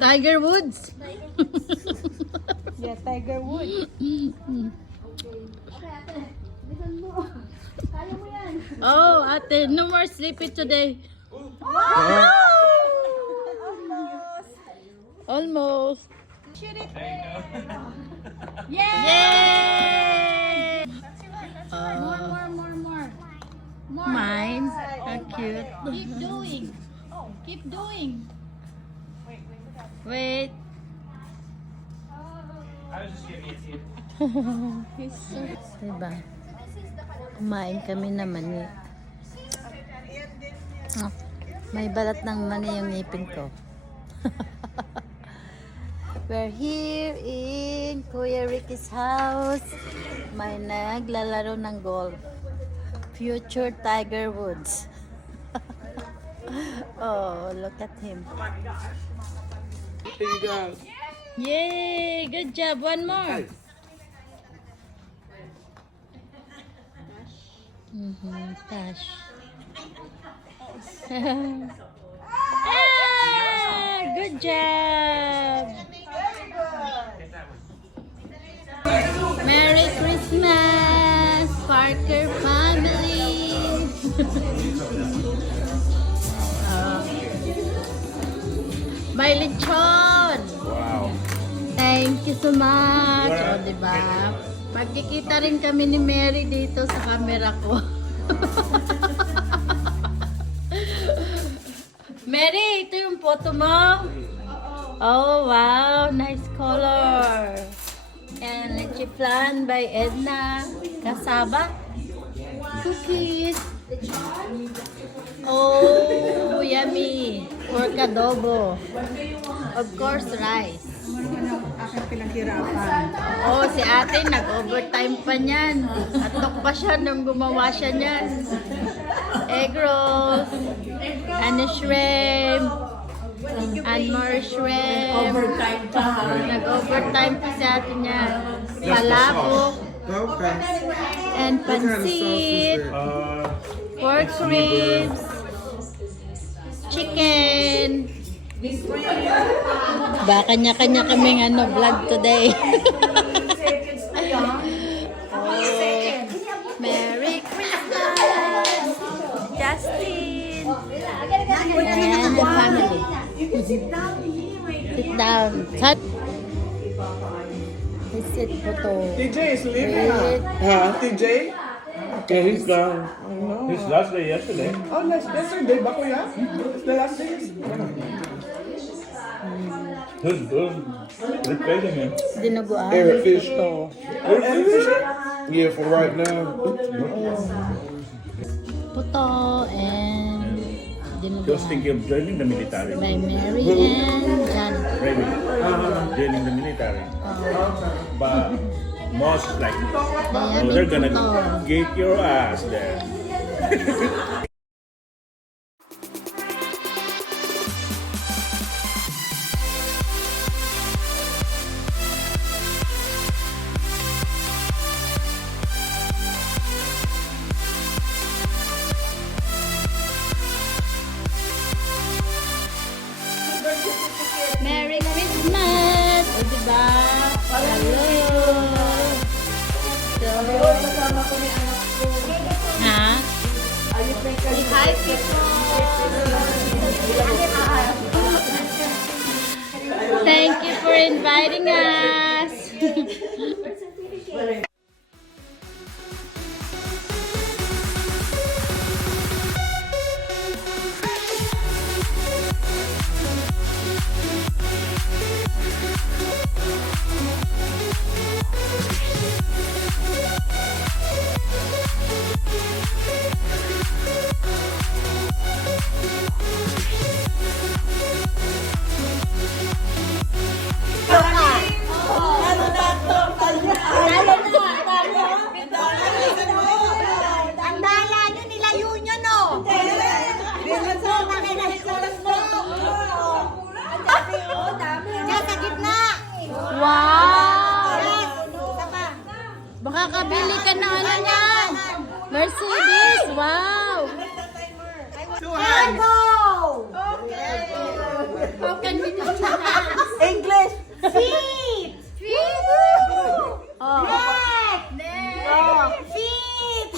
Tiger Woods. Yeah, Tiger Woods. Oh, ate, no more sleepy today. Almost. Shoot it. Yay! More. Mine. How cute. Keep doing. Keep doing. Wait. I was just giving it to you. He's so... Diba? Kumain kami na mani. Oh, may balat ng mani yung ngipin ko. We're here in Kuya Ricky's house. May naglalaro ng golf. Future Tiger Woods. Oh, look at him. Here you go. Yay! Good job. One more. Tash. Ah, good job. Merry Christmas, Parker family. May lechon. Wow. Thank you so much. O, diba? Magkikita rin kami ni Mary dito sa camera ko. Mary, ito yung photo mo? Oh, wow. Nice color. And leche flan by Edna. Kasaba. Cookies. Oh, yummy. Pork adobo. Of course, rice. Aking pinaghirapan. Oh, si ate nag-overtime pa niyan. Atok pa siya nung gumawa siya niyan. Egg rolls. And shrimp. And more shrimp. Overtime pa. Nag-overtime pa si ate niya. Palabok. Okay. And What kind of sauce is pansit. that? Pork ribs. Chicken. Baka kanya-kanya kaming vlog today. Merry Christmas, Justin, and the family. Sit down. Cut. Sit photo. TJ is leaving. Wait. TJ? Yeah, he's gone. I know. His last day yesterday. Oh, yesterday ba kuya? It's the last day. Who's replacing him? Dinuguan. Eric Fish. Photo. Eric Fisher? Yeah, for right now. Photo and He was dinuguan. thinking of joining the military. By Mary and John. Maybe. Joining the military. But most is like, oh, they're gonna get your ass there. Merry Christmas! O diba? Hello! So, ha? Say hi, people! Thank you for inviting us! Ang dala nyo, nilayo nyo, no? Diyan sa gitna. Wow! Isa pa. Baka kabili ka ng ano yan? Mercedes! Wow! Go! How can we do that? Feet! Feet! Oh. Neck! Oh. Feet!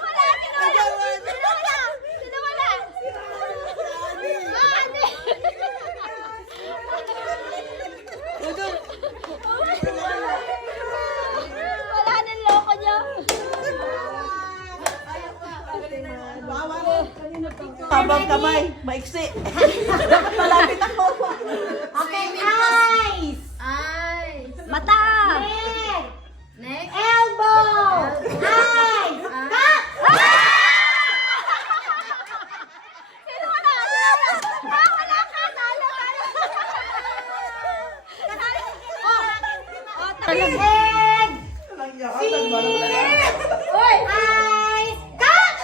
Wala, sino wala? Sino wala? Wala nang loko niya. Habang kamay, maiksi. Malapit ako. Okay, eyes! Eyes. Mata! Neck! Neck. Elbow! Eyes! Cut! Sino wala? Wala ka. Talo. Head! Feet! Eyes! Cut!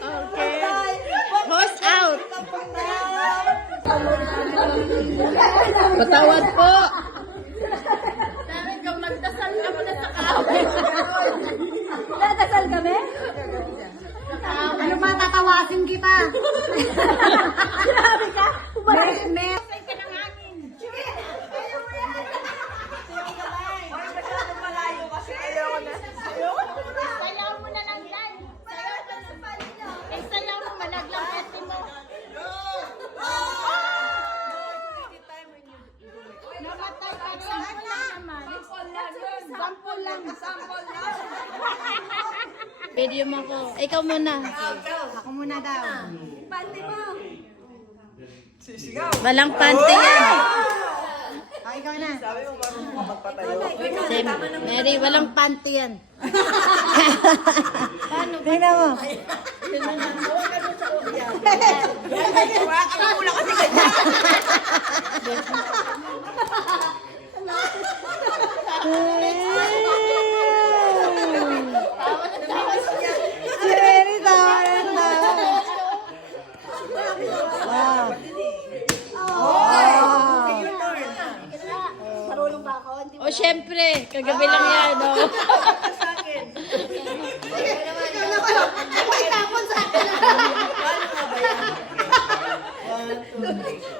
Okay. Who's out? Patawad po. Sabi ko, magdasal ka muna sa kaaway. Dadasal kami? Ano ba, tatawasin kita? Grabe ka? Mer. Sayaw mo na lang yan. Sayaw ka ng pali niyo. Eh, sayaw mo, malaglang pati mo. Namatay ka rin. Wala naman. Sample lang. Video mo ko. Ikaw muna. Ako muna daw. Walang panty yan. O, ikaw na. Si Mary, walang panty yan. Tingnan mo. Si Mary, tawa na tawa. Wow. O, syempre, kagabi lang yan. Oh.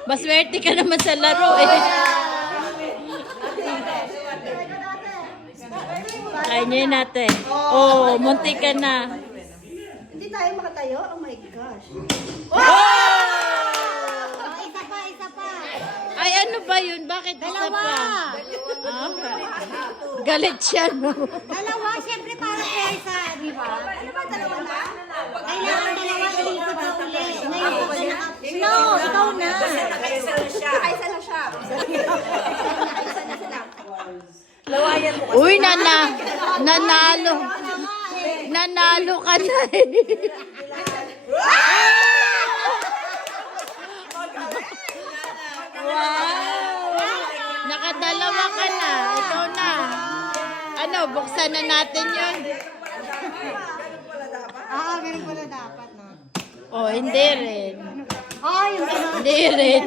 Maswerte ka naman sa laro eh. Kaya nyo yun natin. Oh, munti ka na. Hindi tayo makatayo? Oh my gosh. Isa pa, isa pa. Ay, ano ba yun? Bakit isa Dalawa. pa? Ah, galit siya, no? Dalawa, syempre para sa, di ba? Ano ba, dalawa na? Kailangan dalawa, ilikot na uli. Ngayon pa ka naka... No, ikaw na. Nakaisa na siya. Nakaisa na siya. Nakaisa na sila. Lawayan mo. Uy, nanalo. Nanalo ka na eh. Wow! Nakadalawa ka na. Ikaw na. Ano, buksan na natin yun. Oo, ganun pala dapat, no? Oh, hindi rin. Oh, yung gano'n. Hindi rin.